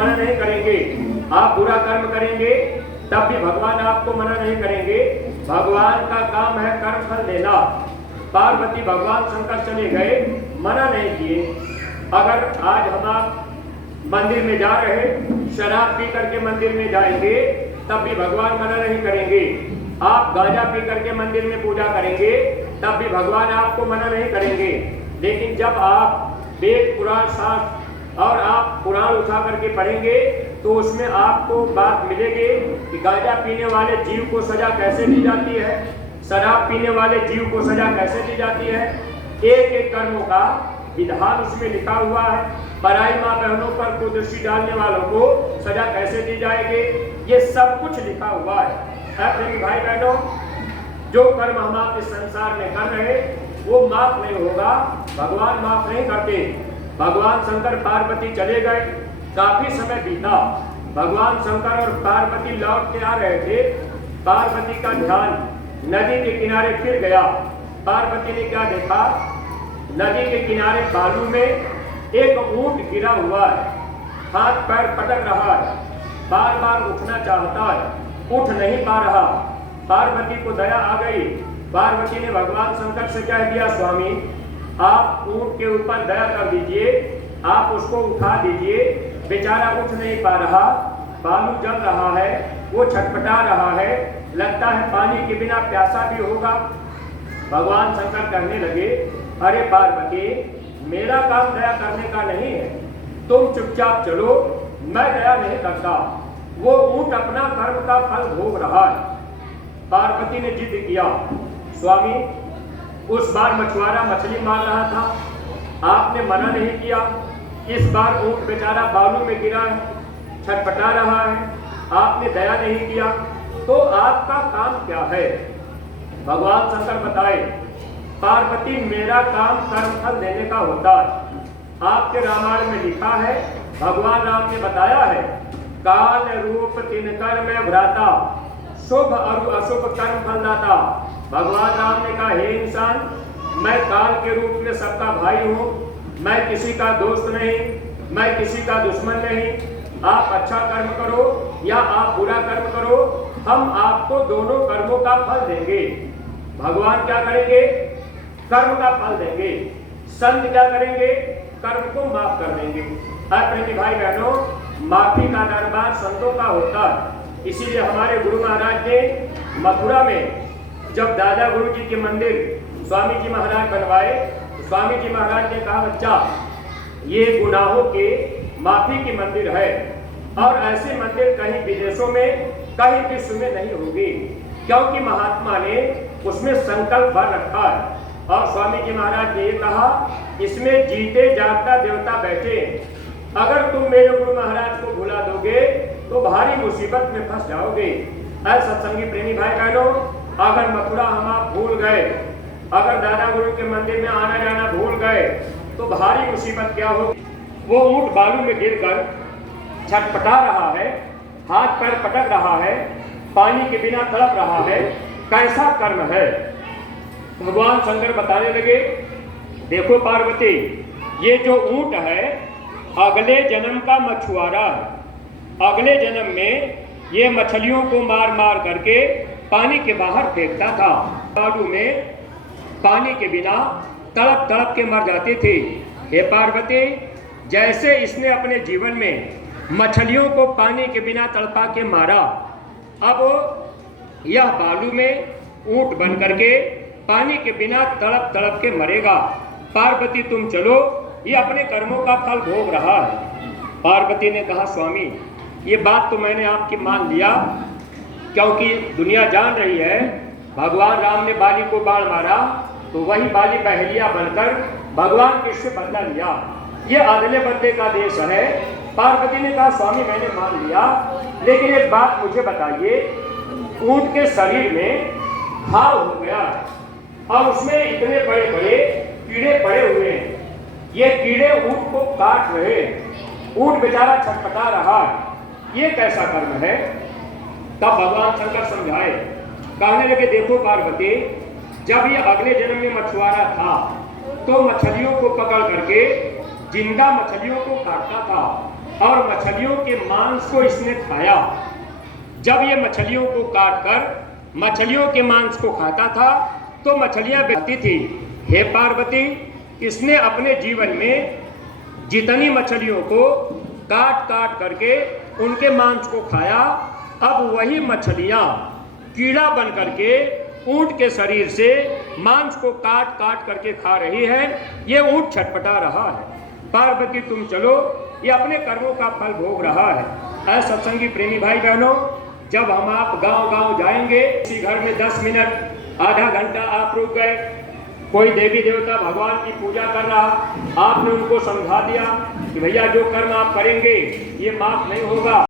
मना नहीं करेंगे। आप बुरा कर्म करेंगे तब भी भगवान आपको मना नहीं करेंगे। भगवान का काम है कर्म फल देना। पार्वती भगवान शंकर चले गए, मना नहीं किए। अगर आज हम आप मंदिर में जा रहे, शराब पी करके मंदिर में जाएंगे तब भी भगवान मना नहीं करेंगे। आप गांजा पी करके मंदिर में पूजा करेंगे तब भी भगवान आपको मना नहीं करेंगे। लेकिन जब आप वेद पुराण शास्त्र और आप कुरान उठा करके पढ़ेंगे तो उसमें आपको बात मिलेगी कि गांजा पीने वाले जीव को सजा कैसे दी जाती है, शराब पीने वाले जीव को सजा कैसे दी जाती है। एक एक कर्मों का विधान उसमें लिखा हुआ है। पराई माँ बहनों पर कुदृष्टि डालने वालों को सजा कैसे दी जाएगी, ये सब कुछ लिखा हुआ है। प्रेमी भाई बहनों, जो कर्म हम आप इस संसार में कर रहे वो माफ नहीं होगा, भगवान माफ नहीं करते। भगवान शंकर पार्वती चले गए, काफी समय बीता। भगवान शंकर और पार्वती लौट के आ रहे थे। पार्वती का ध्यान नदी के किनारे फिर गया। पार्वती ने क्या देखा, नदी के किनारे बालू में एक ऊंट गिरा हुआ है, हाथ पैर पटक रहा है, बार बार उठना चाहता है, उठ नहीं पा रहा। पार्वती को दया आ गई। पार्वती ने भगवान शंकर से कह दिया, स्वामी आप ऊंट के ऊपर दया कर दीजिए, आप उसको उठा दीजिए, बेचारा उठ नहीं पा रहा, बालू जल रहा है, वो छटपटा रहा है, लगता है पानी के बिना प्यासा भी होगा। भगवान शंकर कहने लगे, अरे पार्वती, मेरा काम दया करने का नहीं है, तुम चुपचाप चलो, मैं दया नहीं करता। वो ऊंट अपना कर्म का फल भोग रहा है। पार्वती ने जिद किया, स्वामी उस बार मछुआरा मछली मार रहा था, आपने मना नहीं किया। इस बार ऊंट बेचारा बालू में गिरा है, छटपटा रहा है, आपने दया नहीं किया, तो आपका काम क्या है। भगवान शंकर बताए, पार्वती मेरा काम कर्म फल देने का होता है। आपके रामायण में लिखा है, भगवान राम ने बताया है, काल रूप तिनकर में भ्राता, शुभ और अशुभ कर्म फल दाता। भगवान राम ने कहा, हे इंसान, मैं काल के रूप में सबका भाई हूँ, मैं किसी का दोस्त नहीं, मैं किसी का दुश्मन नहीं। आप अच्छा कर्म करो या आप बुरा कर्म करो, हम आपको दोनों कर्मों का फल देंगे। भगवान क्या करेंगे, कर्म का फल देंगे। संत क्या करेंगे, कर्म को माफ कर देंगे। प्रेमी भाई बहनों, माफी का दरबार संतों का होता है। इसीलिए हमारे गुरु महाराज ने मथुरा में जब दादा गुरु जी के मंदिर स्वामी जी महाराज बनवाए, तो स्वामी जी महाराज ने कहा, बच्चा ये गुनाहों के माफी की मंदिर है और ऐसे मंदिर कहीं विदेशों में, कहीं विश्व में नहीं होगी, क्योंकि महात्मा ने उसमें संकल्प भर रखा है। और स्वामी जी महाराज ने ये कहा, इसमें जीते जागता देवता बैठे, अगर तुम मेरे गुरु महाराज को भुला दोगे तो भारी मुसीबत में फंस जाओगे। ऐसे सत्संगी प्रेमी भाई बहनों, अगर मथुरा हम आप भूल गए, अगर दादा गुरु के मंदिर में आना जाना भूल गए तो भारी मुसीबत क्या होगी। वो ऊंट बालू में गिरकर छटपटा रहा है, हाथ पैर पटक रहा है, पानी के बिना तड़प रहा है, कैसा कर्म है। भगवान शंकर बताने लगे, देखो पार्वती, ये जो ऊंट है अगले जन्म का मछुआरा है। अगले जन्म में ये मछलियों को मार मार करके पानी के बाहर फेंकता था, बालू में पानी के बिना तड़प तड़प के मर जाते थे। हे पार्वती, जैसे इसने अपने जीवन में मछलियों को पानी के बिना तड़पा के मारा, अब यह बालू में ऊंट बन करके पानी के बिना तड़प तड़प के मरेगा। पार्वती तुम चलो, ये अपने कर्मों का फल भोग रहा है। पार्वती ने कहा, स्वामी ये बात तो मैंने आपकी मान लिया, क्योंकि दुनिया जान रही है भगवान राम ने बाली को बाण मारा तो वही बाली बहलिया बनकर भगवान कृष्ण से बदला लिया। ये अदले बदले का देश है। पार्वती ने कहा, स्वामी मैंने मान लिया, लेकिन एक बात मुझे बताइए, ऊंट के शरीर में घाव हो गया और उसमें इतने बड़े बड़े कीड़े पड़े हुए हैं, ये कीड़े ऊंट को काट रहे, ऊंट बेचारा छटपटा रहा है, ये कैसा कर्म है। तब भगवान शंकर समझाए, कहने लगे, देखो पार्वती, जब ये अगले जन्म में मछुआरा था तो मछलियों को पकड़ करके जिंदा मछलियों को काटता था, और मछलियों के मांस को इसने खाया। जब ये मछलियों को काट कर मछलियों के मांस को खाता था तो मछलियां कहती थी, हे पार्वती, इसने अपने जीवन में जितनी मछलियों को काट काट करके उनके मांस को खाया, अब वही मछलियां कीड़ा बन करके ऊंट के शरीर से मांस को काट काट करके खा रही है। ये ऊंट छटपटा रहा है। पार्वती तुम चलो, ये अपने कर्मों का फल भोग रहा है। ऐ सत्संगी प्रेमी भाई बहनों, जब हम आप गांव गांव जाएंगे, किसी घर में 10 मिनट आधा घंटा आप रुक गए, कोई देवी देवता भगवान की पूजा कर रहा, आपने उनको समझा दिया कि भैया जो कर्म आप करेंगे ये माफ नहीं होगा।